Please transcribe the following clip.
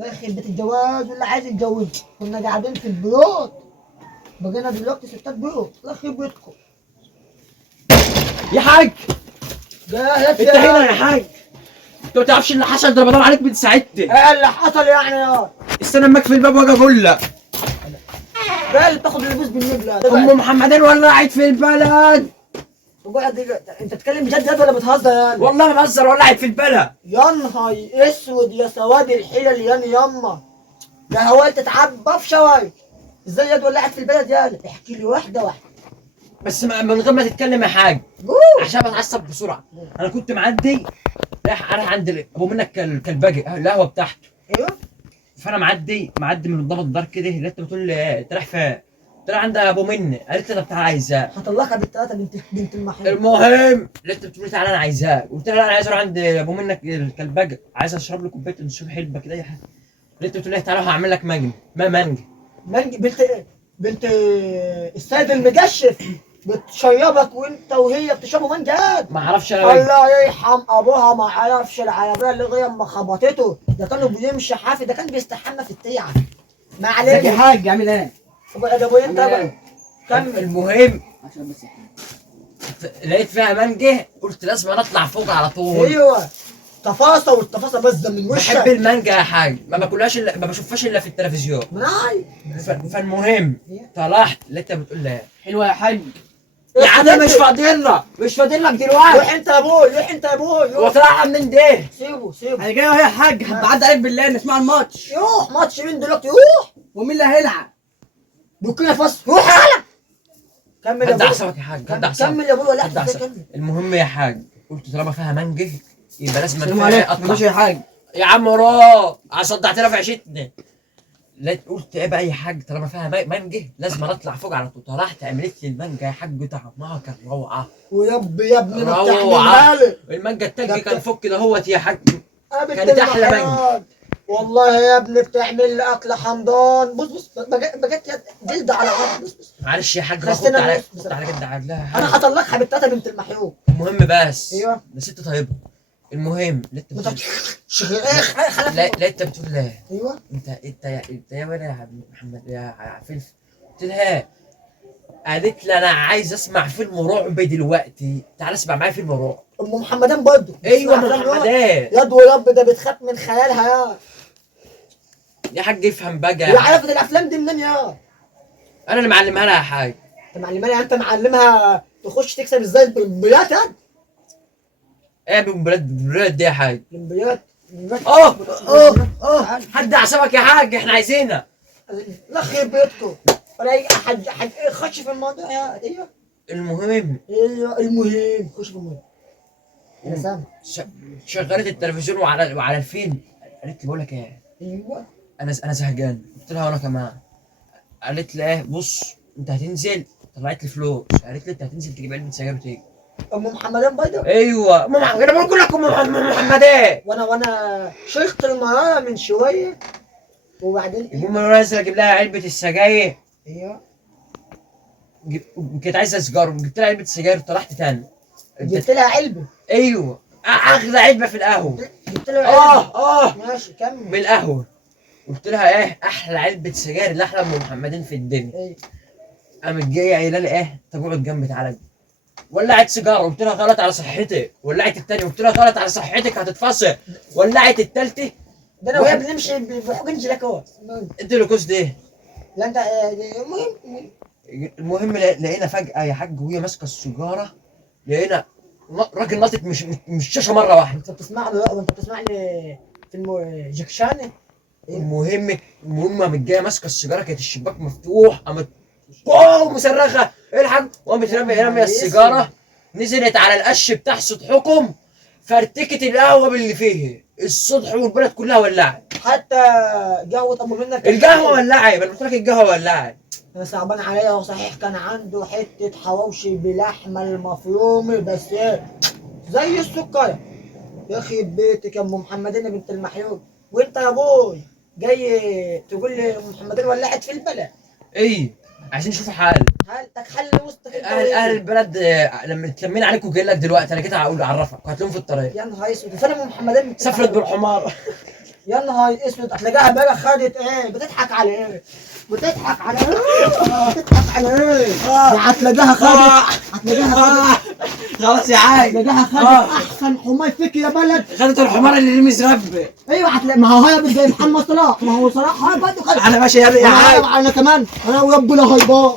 لا يخرب بيت الجواز واللي عايز يتجوز. كنا قاعدين في البيوت، بقينا دلوقتي ستات بيوت. لا يخرب بيتكم. يا حاج جاهز انت هنا يا حاج. انت ما تعرفش اللي حصل ده، بدور عليك من ساعتها. ايه اللي حصل يعني يا؟ استنى اما اقفل الباب واجي اقول لك. ده اللي بتاخد اللبوس بالنبله ده. ام محمدين ولعت في البلد. وقعد انت بتتكلم بجد ياد ولا بتهزر يعني؟ والله ما بهزر، ولعت في البلد. يا نهار اسود يا سواد الحلل يعني يما. ده هو تتعبى في شواي. ازاي ياد ولعت في البلد يعني؟ احكي لي واحده واحده. بس من غير ما تتكلم يا حاج، قول. عشان بتعصب بسرعه. انا كنت معدي رايح عند ابو منك كالباجي القهوه بتاعته. ايوه. فانا معدي من قدام الدار كده، لقيتها بتقول لي انت رايح فين؟ قلت لها عند ابو مني. قالت لي طب تعالى عايزاك. هطلعها بالثلاثه بنت المحل. المهم لقيتها بتقول لي تعالى انا عايزاك. قلت لها لا انا عايز اروح عند ابو منك الكلباجي، عايز اشرب لي كوبايه انسولين حلبه كده اي حاجه. لقيتها بتقول لي تعالى هعمل لك مانجا. بنت السيد المجشف بتشيبك وانت وهي بتشربوا منجاد. ما اعرفش انا الله يرحم ابوها، ما عرفش العربيه اللي غير ما خبطته. ده كانوا بيمشي حافي، ده كان بيستحمى في التيعه. ما ازيك يا علينا. حاج عامل ايه؟ وبقى ابويا انت عامل بقى. ايه؟ كمل. المهم عشان بس لقيت فيها مانجا، قلت لازم أنا اطلع فوق على طول. ايوه. تفاصه والتفاصه بس ده من وشك. بحب المانجا يا حاج، ما باكلهاش الا ما بشوفهاش الا في التلفزيون. من عاي. فالمهم طلعت لقيتها بتقول لي حلوه يا حاج. يا عم مش فاضيين لك دلوقتي. روح انت يا ابوي، روح انت يا ابوي. وطلع من ده. سيبه. انا جاي اهو يا حاج، بعد عليك بالله نسمع الماتش. روح ماتش مين دلوقتي؟ روح. ومين اللي هيلعب؟ بكره فصل. روح يلا. كمل يا هدى ابوي. اعصابك يا حاج، هدى اعصابك. كمل يا ابوي ولا هدى احسن اعصابك. كمل. المهم يا حاج قلت طالما فيها مانجا يبقى لازم السلام فيها عليكم ماشي يا اطلع. حاج. يا عم روح صدعتنا في عيشتنا. قلت ايه بقى يا حاج طالما فيها مانجا لازم أنا اطلع فوق على طول. طلعت عملت لي المانجا يا حاج، طعمها كان روعه. ويب يا ابني ما روعه. بتحملها لي. المانجا التلج ده كان فوق كده اهوت يا حاج. قابلت كانت أحلى المحرات. والله يا ابني بتعمل لي اكل حمضان. بص بقيت جلد على عظم. بص. معلش يا حاج خستنا خد على بص. خد على جد عدلها. انا هطلعها بالتلاته بنت المحيوب. المهم بس ايوه. ده ست طيبه. المهم لقيت انت بتقول لقيت بتقول لها ايوه. انت يا ولا يا محمد يا فلفل. قلت لها قالت لي انا عايز اسمع فيلم رعب دلوقتي، تعال اسمع معايا فيلم رعب. ام محمدان برضه. ايوه اسمع أفلام رعب. محمدان. ياد ورب ده بتخاف من خيالها يا. يا حاج افهم بقى. هي عرفت الافلام دي منين يا؟ انا اللي معلمها لها يا حاج. انت معلمها يعني؟ انت معلمها تخش تكسب ازاي البليات يا؟ ايه بالبلاد دي يا حاج. البليات. حد اعصابك يا حاج احنا عايزينها. لا خير بيتكم ولا اي حد خش في الموضوع يا. ايوه. المهم ايوه المهم خش في المهم. انا سامع. شغلت التلفزيون وعلى الفيلم. قالت لي بقول لك ايه، ايوه. انا زهقان. قلت لها وانا كمان. قالت لي ايه بص انت هتنزل. طلعت لي فلوس. قالت لي انت هتنزل تجيب علبه سجاير وتيجي. ام محمدان بيضة. ايوه انا بقول لك ام محمدان. وانا شيخت المرارة من شويه وبعدين المهم انا نازل اجيب لها علبه السجاير. ايوه. كانت عايزه سيجاره، جبت لها علبه سجاير وطلعت تاني. جبت لها علبه. ايوه اغلى علبه في القهوه. جبت لها علبه. ماشي من كمل. القهوه. قلت لها ايه احلى علبه سجاير اللي احلى ام محمدين في الدنيا. ايوه. قامت جايه قايله لي ايه طب اقعد جنبي تعالى. ولعت سيجاره قلت لها غلط على صحتك. ولعت التانية قلت لها غلط على صحتك هتتفصل. ولعت التالتة. ده انا وهي بنمشي بحجن جلاكوت. انت اللي كوز ده. لا انت المهم. المهم لقينا فجأة يا حاج وهي ماسكة السيجارة. لقينا راجل ناطط مش الشاشة مرة واحدة. انت بتسمعني بقى وانت بتسمعني فيلم جكشاني. المهم قامت جايه ماسكة السيجارة، كانت الشباك مفتوح، قامت بوم مصرخة الحق. وقامت رامية السيجارة. نزلت على القش بتاع سطحكم. فرتكت القهوة باللي فيه. السطح والبلد كلها ولعت. حتى قهوة ابو منك. القهوة ولعت. انا قلت لك القهوة ولعت. انا صعبان عليا. هو صحيح كان عنده حتة حواوشي بلحمة المفرومة بس ايه زي السكر. يا اخي بيتك يا ام محمدين بنت المحيوب. وانت يا ابوي جاي تقول لي ام محمدين ولعت في البلد. ايه عايزين نشوف حال. حالتك حل وسطك انت اهل البلد لما تلمين عليك وجاي لك دلوقتي انا كده هقول اعرفك وهتلاقيهم في الطريق. يا نهار اسود. فين ام محمدين بنت سافرت بالحمار. يا نهار اسود، هتلاقيها بالك خدت ايه؟ بتضحك على ايه؟ بتضحك على ايه؟ بتضحك على ايه؟ دي هتلاقيها خدت، هتلاقيها خدت، خلاص يا حاج. هتلاقيها خدت احسن حماي فيك يا بلد. خدت الحمار اللي رمي ربي. ايوه هتلاقي، ما هو هيبقى زي محمد صلاح، ما هو صلاح هيبقى انا ماشي يا حاج. انا كمان، انا وربنا هيبقى